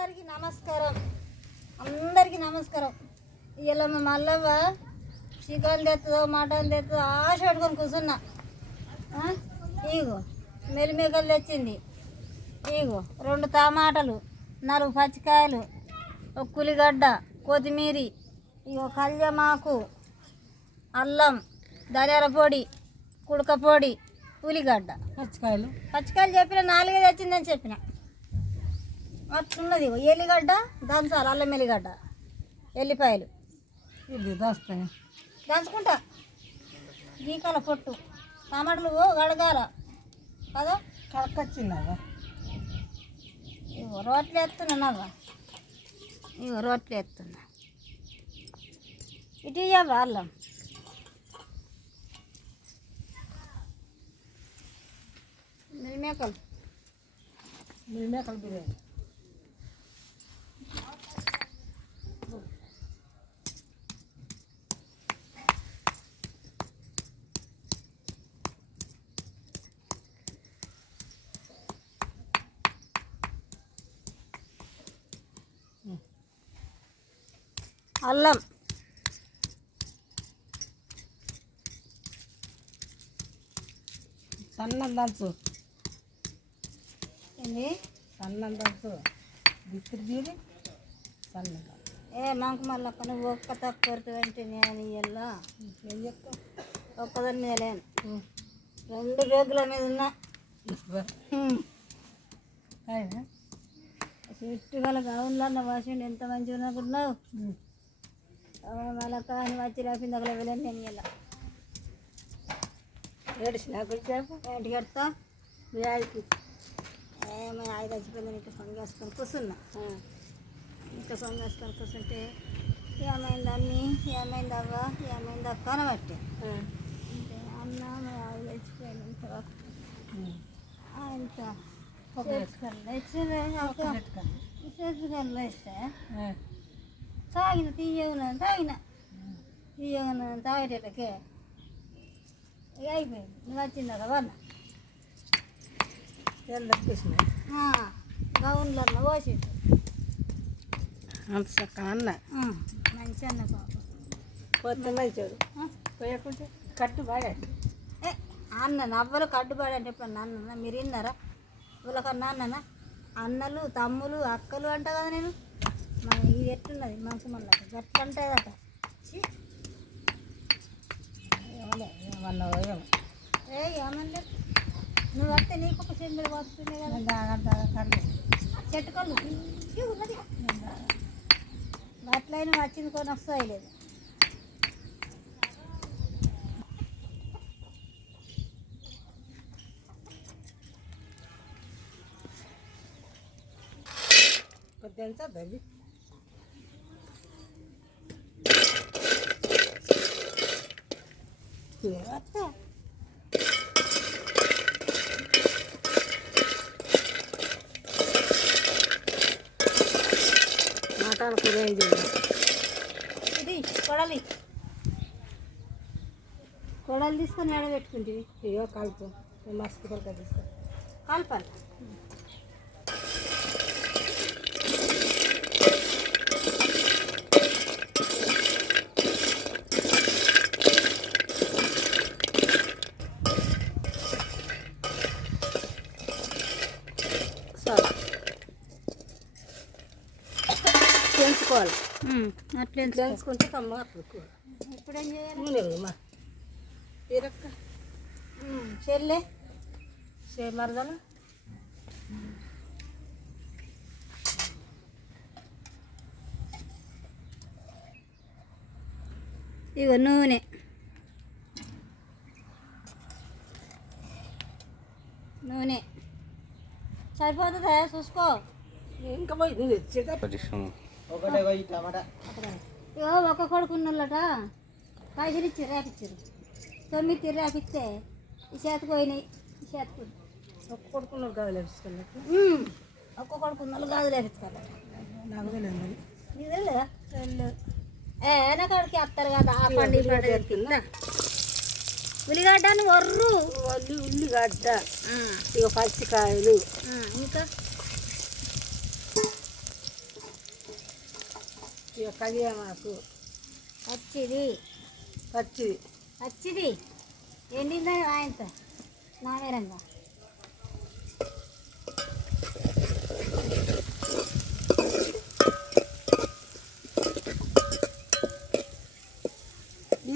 అందరికీ నమస్కారం. ఇలా మా మల్లవ్వ చికెన్ తెస్తుందో మటన్ తెస్తుందో ఆశ పెట్టుకొని కూర్చున్నా. ఇగో మెలిమేకలు తెచ్చింది, ఇగో 2 టమాటాలు, 4 పచ్చికాయలు, 1 ఉల్లిగడ్డ, కొత్తిమీర, ఇగో కళ్యమాకు, అల్లం, ధనియాల పొడి, కుడక పొడి, ఉల్లిగడ్డ, పచ్చికాయలు చెప్పిన 4 తెచ్చిందని చెప్పిన. అట్లున్నది. ఎల్లిగడ్డ దంచాలి, అల్లం ఎల్లిగడ్డ, ఎల్లిపాయలు దంచుకుంటా. గీకాల పొట్టు, టమాటాలు గడగాల కదా, కడకొచ్చిందా? ఇగో రోట్లు వేస్తున్నావా, ఇగో రోట్లు వేస్తున్నా. ఇటు ఇవ్వవా అల్లం, మేకలు బిర్యానీ. అల్లం, సన్నం దంచు, ఏంది సన్నం దంచు, బిత్తిరి బీరి సన్నగా. మాకు మళ్ళీ నువ్వు ఒక్క తక్కువ అంటే నేను ఇయ్యల్లా ఏం చెప్తావు? ఒక్కదాని మీద లేను, 2 రేగుల మీద ఉన్నా. చెట్టు గల గౌన్లన్న వాసిండు ఎంత మంచిగా ఉన్నట్టున్నావు. మళ్ళీ కానీ వచ్చి రాపింది అక్కడ వెళ్ళాను నేను ఇలా ఏడిసినా కొంచెంసేపు ఇంటికి పెడతా. మీ ఆయనకి ఏమో ఆయన చచ్చిపోయిందని ఇంకా సొంగేసుకొని కూర్చున్నా. ఇంకా సొంగేసుకొని కూర్చుంటే ఏమైందన్నీ, ఏమైంది అవ్వ, ఏమైంది అక్క అనబట్టే. అన్న ఆయన చచ్చిపోయిన తర్వాత ఆయనతో చేతుకల్లా ఇస్తే తీయగా తాగేటకే ఇక అయిపోయింది. నువ్వు వచ్చిందా వాళ్ళ తెల్లెక్కేసిన గౌన్లో పోసిండు అంత చక్క అన్న మంచి అన్న పాప కొత్త మంచోడు పోయకుంటే కట్టు బాగా అన్న నవ్వలు కట్టుబడి అంటే ఇప్పుడు అన్న మీరు విన్నారా? వీళ్ళకన్నా అన్ననా అన్నలు తమ్ములు అక్కలు అంట కదా. నేను మన ఇది ఎట్లున్నది మనసు మళ్ళీ గట్ల అంటుందట. ఏమన్నా నువ్వు వస్తే నీకు ఒక చెంబులు వస్తుంది కదా, చెట్టుకల్లు ఉన్నది అట్లయినా వచ్చింది కొని వస్తాయి లేదు. కొద్దిగా దగ్గర మటన్ కూర ఇది కొడలు తీసుకొని ఎడబెట్టుకుంటుంది. ఇగో కలుపు, మస్తు కొరక తీసుకో కలపాలి. పెంచుకోవాలి, అట్లా పెంచుకుంటే కమ్మ అప్పుడు. ఇప్పుడు ఏం చేయాలి? నూనె మా తీరక్క చెల్లె మరదల ఇగో నూనె, సరిపోతుందా చూసుకో. ఇంకా పోయి నువ్వు ఇగో ఒక కొడుకు ఉన్నోళ్ళట పైసలు ఇచ్చారు, రేపిచ్చారు 9 రేపిస్తే ఈ చేతికి పోయినాయి. ఈ చేతికి ఒక్క కొడుకున్నారు కదా లేపించుకున్నట్టు, ఒక్క కొడుకు ఉన్నోళ్ళు గాజు రేపించుకోవాలి. నాకు తెలియదు మరి. నీకు తెలియదా? వెనకాడికి వస్తారు కదా ఆ పండుగ కింద. ఉల్లిగడ్డను వర్రు, ఉల్లిగడ్డ, ఇక పచ్చికాయలు, ఇంకా ఇక కళ్యామాకు పచ్చిది పచ్చిది పచ్చిది ఎండిందని ఆయనతో నామేరంగా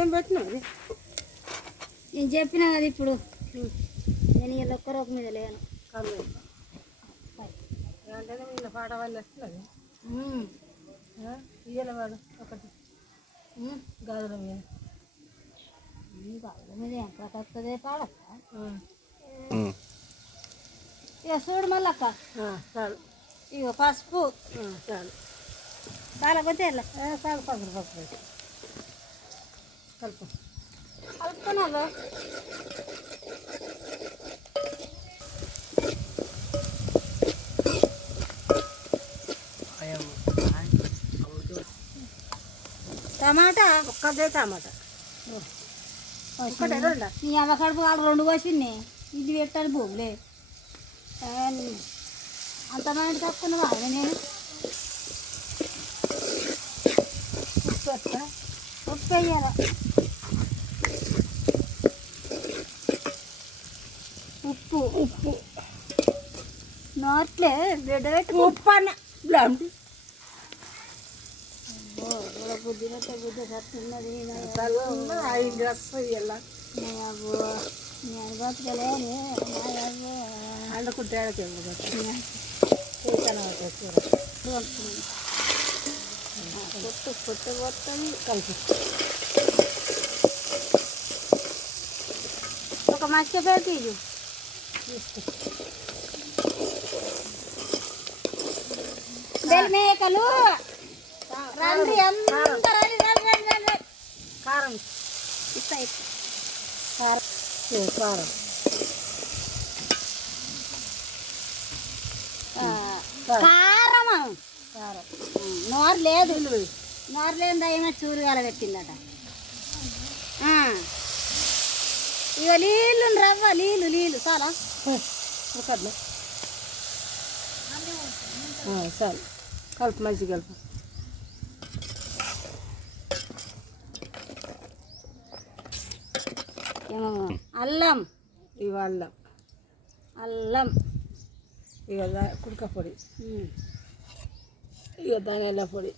ఏం పెట్టినావు అది నేను చెప్పినా కదా ఇప్పుడు నేను వీళ్ళు ఒక్కరొక మీద లేను కళ్ళు ఏంటంటే వీళ్ళ పాట వాళ్ళు వస్తున్నది ఇయ్యాల వాడు ఒకటి గాజుల మీద గాజుల మీద ఎక్కడ వస్తుంది పాడక్క ఇక చూడు మళ్ళక్క చాలు ఇక పసుపు చాలు చాలా కొద్ది ఎట్లా చాలు పసుపు పసుపు కలుపు కలుపుకున్నాను టమాటా ఒక్కదే టమాటా ఒక్కటే రెండా నీ అమ్మ కడుపు వాళ్ళు 2 కోసింది ఇది పెట్టాను భూములే అంత మైండ్ తక్కువ నేను ఉప్పు వస్తా ఉప్పు వేయాల ఉప్పు ఉప్పు నోట్లే బిడ్డ పెట్టి ఉప్పు అన్న బ్లాంటి బుద్ధి బుద్ధి సత్తున్నది 5 వస్తాయి ఇలా నేను బతకలేని అండుకుంటే పొట్టు పొట్టు పోతుంది కలిపి ఒక మచ్చ పెట్టి మేకలు రండి అందరూ కారం ఇస్తాయి కారం కారం కారం నోరు లేదు నోరు లేదు ఏమైనా చూరుగాల పెట్టిందట ఇక నీళ్ళు రవ్వ నీళ్ళు చాలా ఒకటి చాలు కలుపు మంచిగా కలుపు అల్లం ఇవ అల్లం అల్లం ఇక కుడక పొడి ఇక ధనియాల పొడి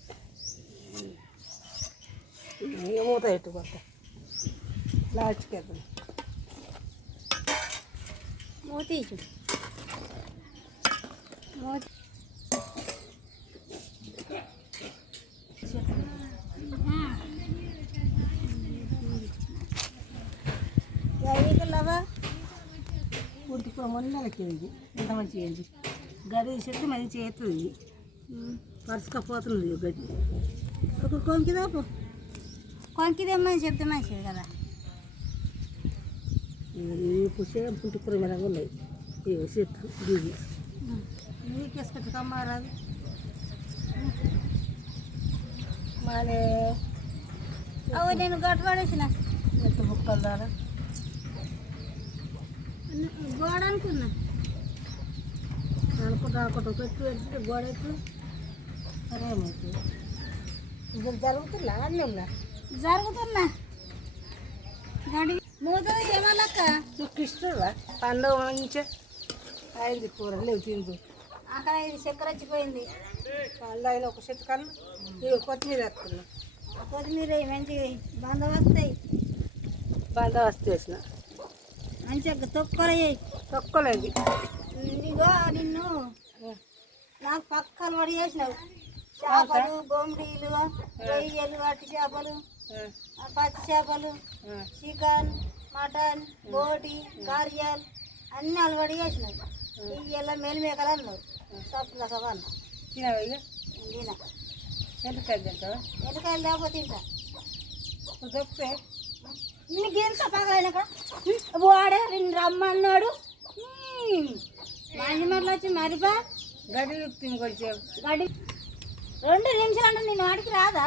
ఇక మూత పెట్టు కొత్త లాస్ట్కి వేద్దాం మూతీచు మూతి లవా పూర్తిగా మొన్నలకి ఇది ఎంత మంచిగా అయింది గడి చెట్టు మంచిగా అవుతుంది పరుచుకపోతుంది గడ్డి ఒక కొంకిదాపు కొంకిదేమని చెప్తే మంచిది కదా పుష్టే పుట్టుకుర మీద ఉన్నాయి ఇవి చెట్లు దిగి నీకేసుకొచ్చి కమ్మారాదు మానే అవు నేను గట్టు పడేసిన ఎంత ముక్కలు దారా గోడ అనుకున్నా అనుకుంటా పెట్టు పెట్టి గోడ ఎత్తు సరే ఏమవుతుంది ఇది జరుగుతుందా అన్నీ ఉన్నా జరుగుతున్నా గడి మూతది ఏమల్లక్క నీకు ఇష్టరా పండుగ మంచిగా అయింది కూర లేవు తిందు అక్కడ ఇది చక్కెర వచ్చిపోయింది పండు అయిన ఒక చెట్టు కన్నా ఇవి కొత్తిమీర వేసుకున్నాం కొత్తిమీర మంచిగా బందోబస్తాయి బందోబస్తు చేసిన మంచిగా తొక్కలయ్యాయి తొక్కలేదు ఇదిగో నిన్ను నాకు పక్కలు పడి చేసినావు చేపలు బొమ్మిడీలు రొయ్యలు అట్టి చేపలు పచ్చి చేపలు చికెన్ మటన్ బోటి గార్యాలు అన్నీ అలవాటు చేసినావు ఇవి మేలుమేకలు అన్నావు సప్పు అన్న తినవయ్యా తిన ఎంతకాయలు తింటావా ఎంతకాయలు లేకపోతే తింటా దొరికితే నీకు ఎంత పగలైనాక వాడే నిన్ను రమ్మన్నాడు మంచి మరలు వచ్చి మరిపా గడి తినకొచ్చావు గడి 2 నిమిషాలు అంటే నేను వాడికి రాదా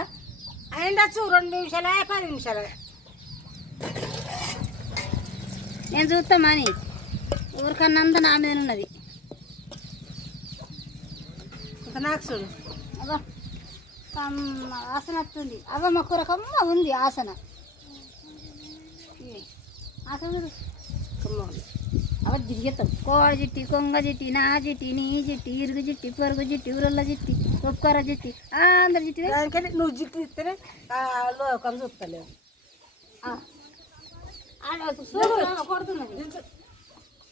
అయిండొచ్చు 2 నిమిషాలే 10 నిమిషాలే నేను చూస్తామని ఊరికన్నంత నా మీద ఉన్నది ఒక నాకు చూడు అబ్బా ఆసన వస్తుంది అవ్వమ్మ కూర కమ్మ ఉంది ఆసన ఆసన చూడు. అవ జిట్టం కోడి జిట్టి కొంగ జిట్టి నా జిట్టి నీ జిట్టి ఇరుగు జిట్టి పొరుగు జిట్టి ఊరల్ల జిట్టి ఒక్కర జిట్టి అందరు జిట్టి దానికంటే నువ్వు జిట్టు ఇస్తేనే లోకం చూస్తలేవు. కొడుతున్నది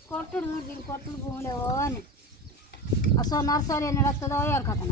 కొట్టుడు దీని కొట్టుడు భూమిలేవో అని అసలు నర్సరీ ఎన్ని వస్తుందో ఏం కథన